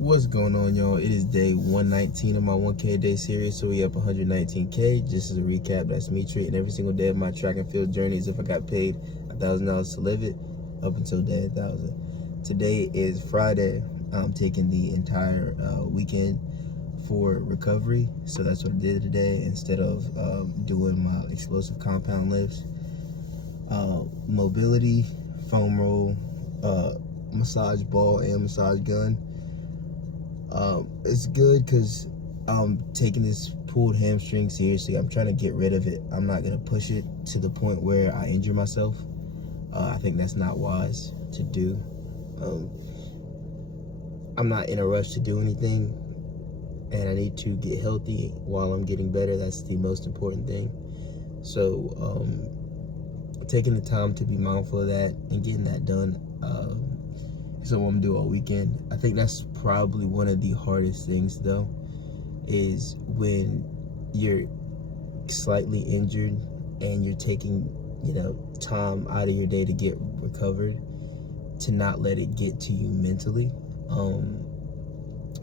What's going on, y'all? It is day 119 of my 1K a day series, so we up 119K. Just as a recap, that's me treating every single day of my track and field journey as if I got paid $1,000 to live it up until day 1,000. Today is Friday. I'm taking the entire weekend for recovery, so that's what I did today. Instead of doing my explosive compound lifts, mobility, foam roll, massage ball, and massage gun. It's good because I'm taking this pulled hamstring seriously. I'm trying to get rid of it. I'm not going to push it to the point where I injure myself. I think that's not wise to do. I'm not in a rush to do anything, and I need to get healthy while I'm getting better. That's the most important thing. So taking the time to be mindful of that and getting that done is what I'm gonna do all weekend. I think that's probably one of the hardest things, though, is when you're slightly injured and you're taking, time out of your day to get recovered, to not let it get to you mentally.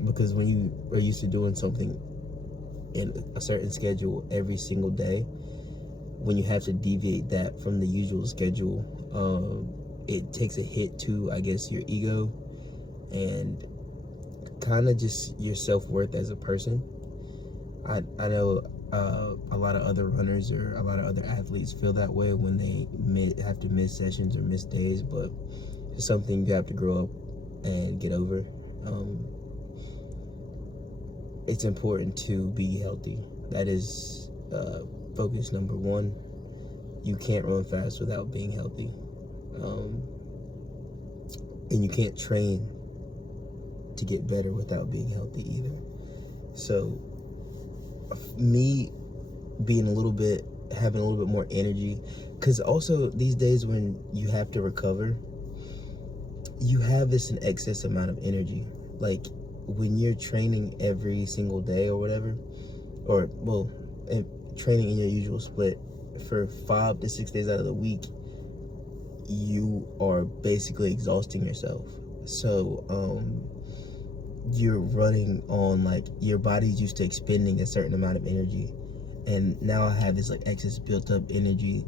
Because when you are used to doing something in a certain schedule every single day, when you have to deviate that from the usual schedule, it takes a hit to, I guess, your ego and kind of just your self-worth as a person. I know a lot of other runners or a lot of other athletes feel that way when they have to miss sessions or miss days, but it's something you have to grow up and get over. It's important to be healthy. That is focus number one. You can't run fast without being healthy. And you can't train to get better without being healthy either. So me being having a little bit more energy, because also these days when you have to recover, you have this an excess amount of energy. Like when you're training every single day or whatever, training in your usual split for 5 to 6 days out of the week, you are basically exhausting yourself. So you're running on, your body's used to expending a certain amount of energy, and now I have this excess built up energy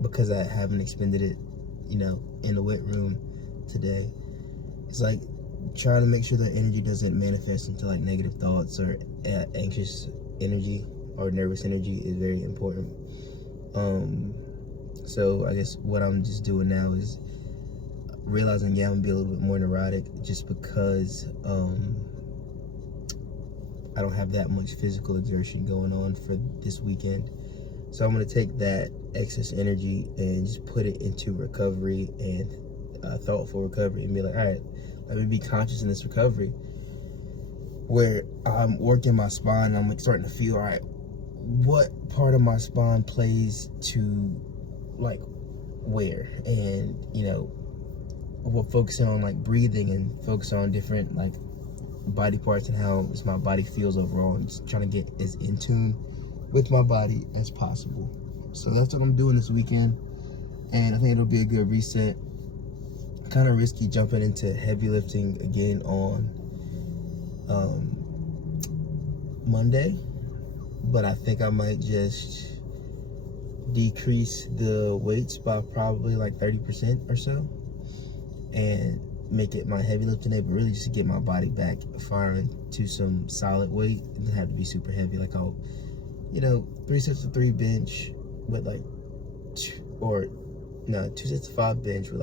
because I haven't expended it in the weight room today. It's like trying to make sure that energy doesn't manifest into negative thoughts or anxious energy or nervous energy is very important. So I guess what I'm just doing now is realizing, I'm gonna be a little bit more neurotic just because I don't have that much physical exertion going on for this weekend. So I'm gonna take that excess energy and just put it into recovery and thoughtful recovery, and be like, all right, let me be conscious in this recovery where I'm working my spine and I'm starting to feel, all right, what part of my spine plays to where, and we're focusing on breathing and focus on different body parts and how my body feels overall, and just trying to get as in tune with my body as possible. So that's what I'm doing this weekend, and I think it'll be a good reset. Kind of risky jumping into heavy lifting again on Monday, but I think I might just decrease the weights by probably 30% or so and make it my heavy lifting day, but really just to get my body back firing to some solid weight. It doesn't have to be super heavy. I'll 3 sets of 3 bench with 2 sets of 5 bench with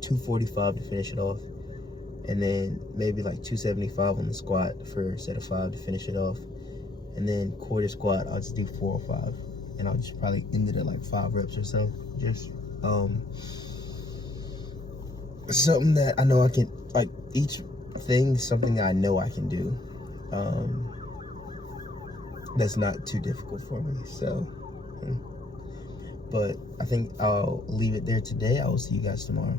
245 to finish it off, and then maybe 275 on the squat for a set of 5 to finish it off, and then quarter squat I'll just do 4 or 5, and I'll just probably end it at 5 reps or so. Just something that I know I can, each thing is something that I know I can do, that's not too difficult for me. So but I think I'll leave it there today. I will see you guys tomorrow.